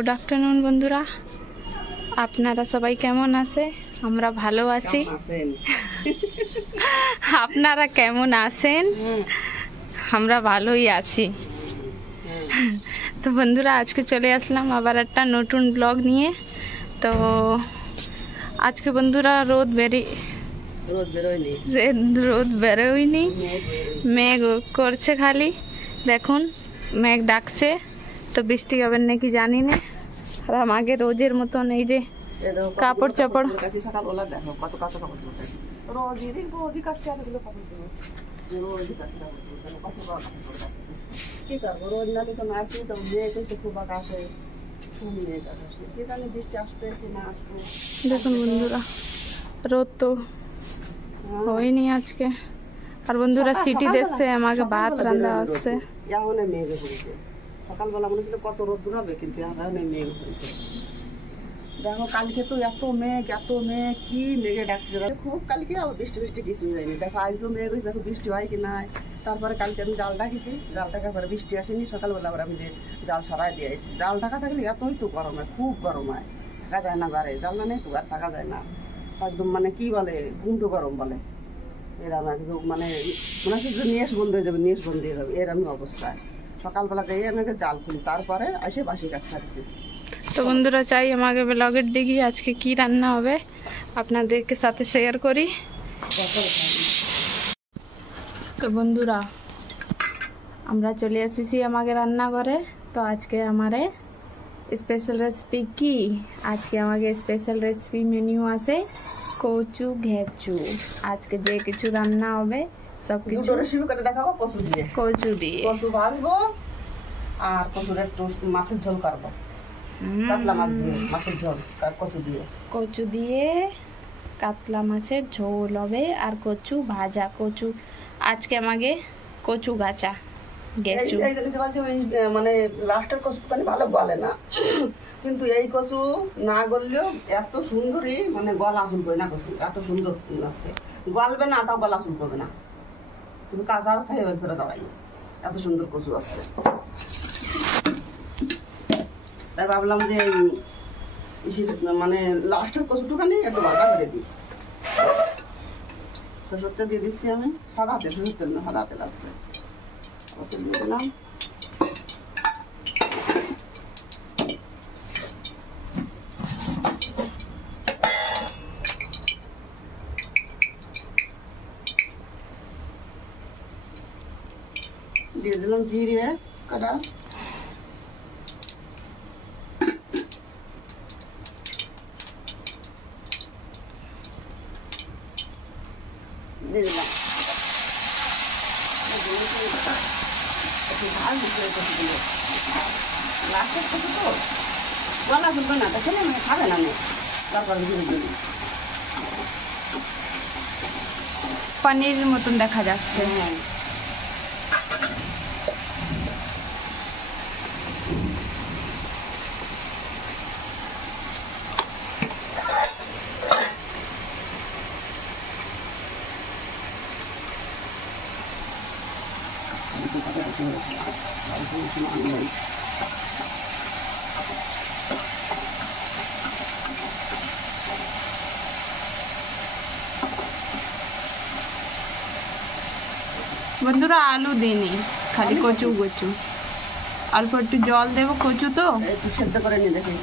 Good afternoon বন্ধুরা, আপনারা সবাই কেমন আছে? আমরা ভালো আছি। আপনারা কেমন আছেন? আমরা ভালোই আছি। তো বন্ধুরা, আজকে চলে আসলাম আবার একটা নতুন ব্লগ নিয়ে। তো আজকে বন্ধুরা রোদ বেরোয়নি, মেঘ করছে খালি। দেখুন মেঘ ডাকছে, তো বৃষ্টি হবে নাকি জানি না। আর আমাকে রোজের মতন এই যে কাপড় চাপড় দেখুন বন্ধুরা, রোদ তো হয়নি আজকে। আর বন্ধুরা সিটি দেশে আমাকে ভাত রান্না আসছে। সকালবেলা মনে ছিল কত রোদ হবে, কিন্তু মেঘ হয়েছে। দেখো কালকে তো এত মেঘ কি মেঘে ডাকছে খুব। কালকে আবার বৃষ্টি কিছুই হয়নি। দেখো আজকে মেঘ হয়েছে, দেখো বৃষ্টি হয় কি না। তারপরে কালকে আমি জাল ডাকিছি, জাল ডাকার পরে বৃষ্টি আসেনি। সকালবেলা আবার আমি যে জাল সরাই দিয়ে আসছি। জাল ঢাকা থাকলে এতই তো গরম হয়, খুব গরম হয়, থাকা যায় না ঘরে। জাল না নেই তো আর থাকা যায় না, একদম মানে কি বলে গুন্টু গরম বলে। এরম একদম মানে মনে হচ্ছে যে নেশ বন্ধ হয়ে যাবে, এরকম অবস্থায়। সকালবেলা যাই আমি জাল খুলি, তারপরে এসে বাসি কাজ ছাড়ছি। তো বন্ধুরা, চাই আমাকে ব্লগের দিকে আজকে কি রান্না হবে আপনাদেরকে সাথে শেয়ার করি। তো বন্ধুরা, আমরা চলে এসেছি আমাকে রান্নাঘরে। তো আজকে আমারে স্পেশাল রেসিপি কি, আজকে আমাকে স্পেশাল রেসিপি মেনু আছে কচু ঘেঁচু। আজকে যে কিছু রান্না হবে সব কিছু রেসিপি করে দেখাবো। কচু দিয়ে কচু ভাজবো, আর কচুর একটু মাছের ঝোল করবো, কাতলা মাছ দিয়ে মাছের ঝোল। কচু দিয়ে কাতলা মাছের ঝোল হবে, আর কচু ভাজা। কচু আজকে আমাকে কচু গাছা গেচু মানে লাস্টের কচু ভালো বলে না, কিন্তু এই কচু না গললেও এত সুন্দরই, মানে গলা চুলবে না। কচু এত সুন্দর আছে, গলবে না তাও গলা চুলবে না। তুমি কাঁচাও খাই ফেরা যাবাই, এত সুন্দর কচু আছে। তাই ভাবলাম যে মানে লাস্টের কচুটুখানি একটু বাঁকা করে দিই। সরষের তেল দিয়ে দিচ্ছি আমি, সাদা তেল, সরষের তেল না সাদা তেল আছে, তেল দিয়ে দিলাম। দিয়ে দিলাম জিরে কাটা, দিয়ে দিলাম লাস্টের কচু তো গলা চলবে না, তা ছেলে মেয়ে খাবে না। তারপরে ধীরে ধীরে পনিরের মতন দেখা যাচ্ছে। হ্যাঁ, বন্ধুরা আলু দিইনি, খালি কচু অল্প একটু জল দেবো। কচু তো একটু সেদ্ধ করে নিয়ে দেখি,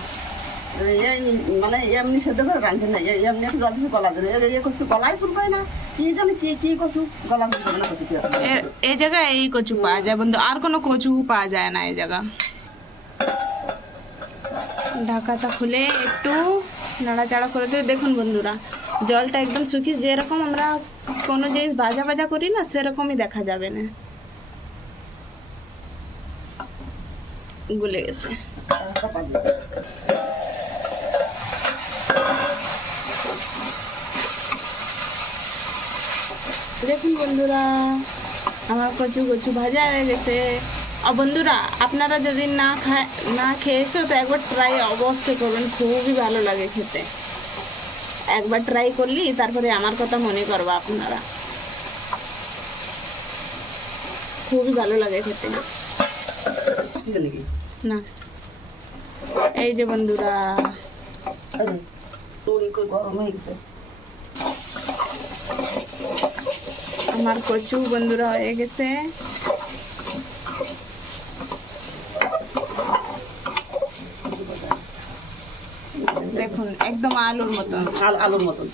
মানে এমনি সেদ্ধ করে রাঁধছে না, এমনি একটু জল দিয়ে গলা দেবে। এই কচু গলায় চুলকায় না, কি জানি কি কচু গলা চুলকাবে না। কচু এই জায়গায় এই কচু পাওয়া যায় বন্ধু, আর কোনো কচু পাওয়া যায় না এই জায়গা। ঢাকাটা খুলে একটু নাড়াচাড়া করে দিয়ে দেখুন বন্ধুরা, জলটা একদম শুকিয়ে, যেরকম আমরা কোনো জিনিস ভাজা করি না সেরকমই দেখা যাবে না, গুলে গেছে। দেখুন বন্ধুরা, আমার কচু ভাজা হয়ে গেছে। আর বন্ধুরা, আপনারা যদি না খেয়েছো তো একবার ট্রাই অবশ্যই করবেন, খুবই ভালো লাগে খেতে। একবার ট্রাই করলি তারপরে আমার কথা মনে করবা আপনারা, খুবই ভালো লাগে খেতে। না এই যে বন্ধুরা গরম হয়ে গেছে আমার কচু বন্ধুরা হয়ে গেছে। দেখুন একদম আলুর মতন, আলুর মতন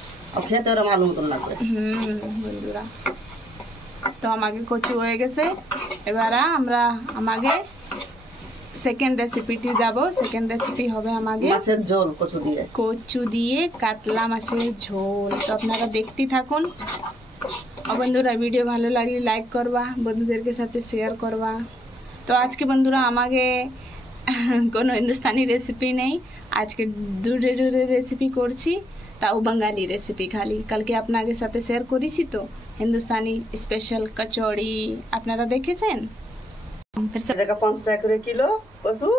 খেতে ওরকম আলুর মতন লাগবে। বন্ধুরা তো আমাকে কচু হয়ে গেছে। এবার আমরা আমাকে সেকেন্ড রেসিপিটি যাব। সেকেন্ড রেসিপি হবে আমাকে মাছের ঝোল কচু দিয়ে কাতলা মাছের ঝোল। তো আপনারা দেখতে থাকুন। বন্ধুরা ভিডিও ভালো লাগলে লাইক করবা, বন্ধুদেরকে সাথে শেয়ার করবা। তো আজকে বন্ধুরা আমাকে কোনো হিন্দুস্তানি রেসিপি নেই, আজকে দূরে দূরে রেসিপি করছি, তাও বাঙালি রেসিপি খালি। কালকে আপনাদের সাথে শেয়ার করেছি তো হিন্দুস্তানি স্পেশাল কচুরি, আপনারা দেখেছেন। 5 টাকা করে কিলো কচু।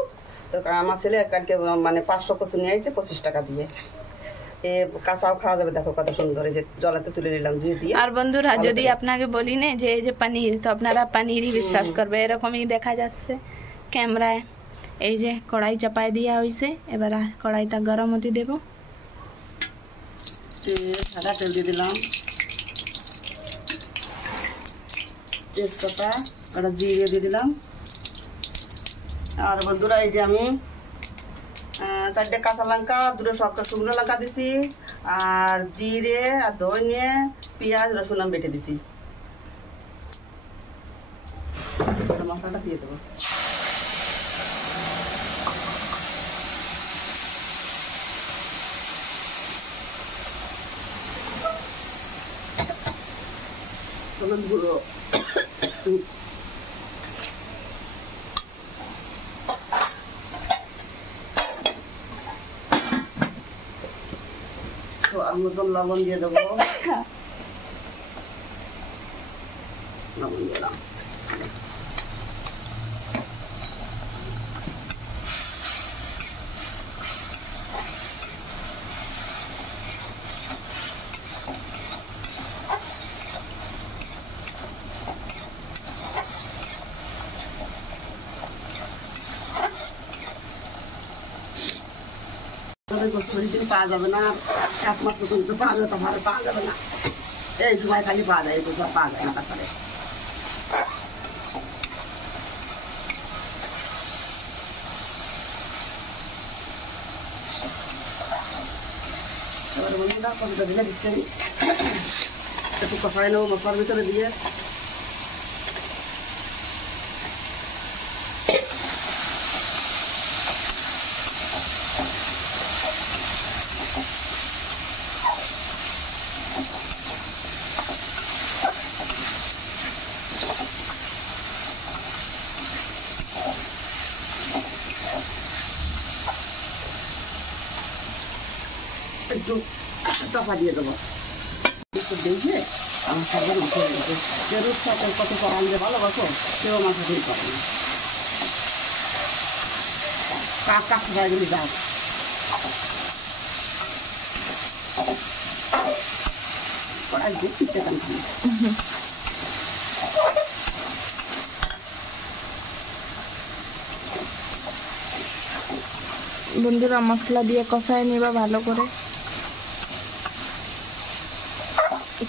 তো আমার ছেলে কালকে মানে 500 কচু নিয়ে আসছে 25 টাকা দিয়ে। কাঁচাও খাওয়া যাবে। দেখো কত সুন্দর, এই যে জলাতে তুলে নিলাম ধুয়ে দিয়ে। আর বন্ধুরা যদি আপনাকে বলি না যে এই যে পনির, তো আপনারা পনিরই বিশ্বাস করবে, এরকমই দেখা যাচ্ছে ক্যামেরায়। এই যে কড়াই চাপাই দেওয়া হয়েছে, এবার কড়াইটা গরম হতে দেব। সাদা তেল দিয়ে দিলাম, তেজপাতা আর জিরে দিয়ে দিলাম। আর বন্ধুরা এই যে আমি 4টে কাঁচা লঙ্কা, 2টো শুকনো লঙ্কা দিছি, আর জিরে আর ধনে পেঁয়াজ রসুন আমি বেটে দিছি। মশলাটা দিয়ে দেবো। হলুদ গুঁড়ো, আর মতন লবণ দিয়ে দেবো। লবণ দিলাম। পাওয়া যাবে না, একমাত্র কিন্তু পাওয়া যাবে, ভালো পাওয়া যাবে না। এই সময় খালি পাওয়া যায়, এই পাওয়া যায় না। তারপরে এবারে বন্ধুরা কতটা দিলে দিচ্ছি একটু কষাই নেবো মশলার ভিতরে দিয়ে। একটু চাপা দিয়ে দেবো। একটু দেখে আমার সবাই উঠে গেছে। যে রোদ সাথে কত করান যে ভালোবাসো, কেউ আমার সাথেই করে না। কাছে হয়ে গেলে যাও। কড়াই দিয়ে পিঠে কানখানি বন্ধুরা মশলা দিয়ে কষায় নিবা ভালো করে।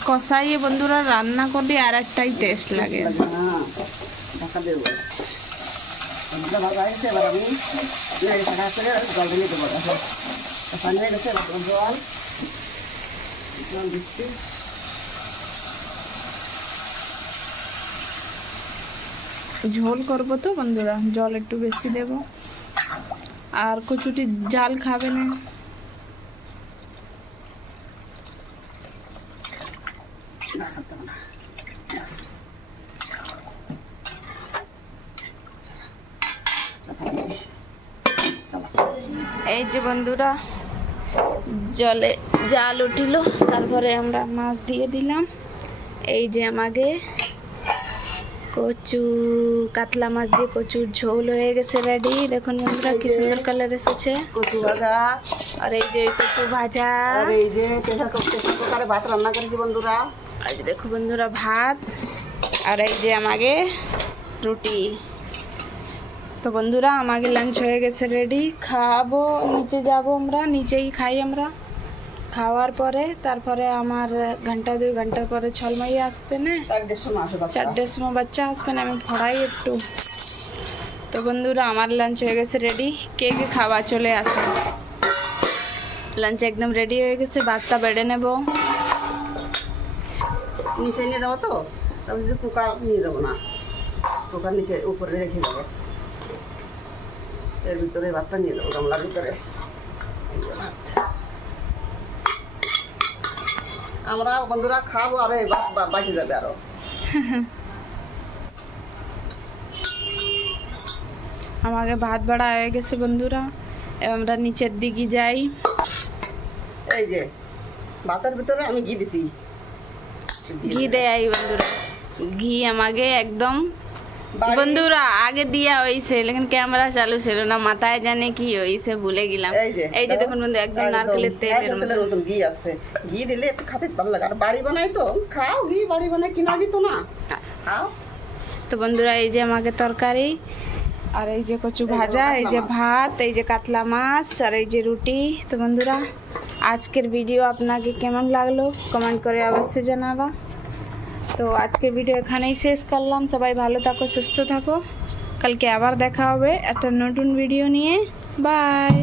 কষাইয়ে বন্ধুরা রান্না করলে আর একটাই টেস্ট লাগে। ঢাকা দেবো। ভালো হয়েছে, এবার আমি জল দিয়ে দেবো। পানি হয়ে গেছে, জল দিচ্ছি। ঝোল করবো তো বন্ধুরা, জল একটু বেশি দেব। আর কচুটি জাল খাবে না। এই যে বন্ধুরা জলে জাল উঠিল, তারপরে আমরা মাছ দিয়ে দিলাম। এই যে আমাকে কচু কাতলা মাছ দিয়ে কচুর ঝোল হয়ে গেছে রেডি। দেখুন বন্ধুরা কি সুন্দর কালার এসেছে। কচু ভাজা, আর এই যে কচু ভাজা, আর এই যে প্রেসারে ভাত রান্না করেছি বন্ধুরা। আর এই দেখো বন্ধুরা ভাত, আর এই যে আমাকে রুটি। তো বন্ধুরা আমাদের লাঞ্চ হয়ে গেছে রেডি, খাবো, নিচে যাব, আমরা নিচেই খাই। আমরা খাওয়ার পরে তারপরে আমার ঘন্টা 2 ঘন্টার পরে ছলমাই আসবে না, 4:30 সময় আসে বাচ্চা। 4টার সময় বাচ্চা আসবে না, আমি পড়াই একটু। তো বন্ধুরা আমার লাঞ্চ হয়ে গেছে রেডি, কে কে খাওয়া চলে আসে। লাঞ্চ একদম রেডি হয়ে গেছে, ভাতটা বেড়ে নেব। নিচে নিয়ে যাবো তো, তারপর যে কুকার নিয়ে যাবো না, কুকার নিচে উপরে রেখে যাবো, এর ভিতরে ভাতটা নিয়ে যাবো গামলার ভিতরে। আমরা বন্ধুরা খাবো আর এই বাঁচে যাবে আরো। আমাকে ভাত বাড়া হয়ে গেছে বন্ধুরা, আমরা নিচের দিকে যাই। এই যে ভাতের ভিতরে আমি ঘি দিছি, ঘি দেয় বন্ধুরা, ঘি আমাকে একদম বন্ধুরা আগে দিয়া হয়েছে, লেকিন ক্যামেরা চালু ছিল না, মাথায় জানে কি হয়েছে ভুলে গেলাম। এই যে দেখুন বন্ধু একদম নারকেলের তেলের মতন ঘি আছে, ঘি দিলে একটু খেতে ভালো লাগে। আর বাড়ি বানাই তো খাও, ঘি বাড়ি বানাই কিনা ঘি তো না খাও। তো বন্ধুরা এই যে আমাকে তরকারি, আর এই যে কচু ভাজা, এই যে ভাত, এই যে কাতলা মাছ, আর এই যে রুটি। তো বন্ধুরা আজকের ভিডিও আপনাকে কেমন লাগলো কমেন্ট করে অবশ্যই জানাবা। তো আজকের ভিডিও এখানেই শেষ করলাম, সবাই ভালো থাকো, সুস্থ থাকো, কালকে আবার দেখা হবে একটা নতুন ভিডিও নিয়ে। বাই।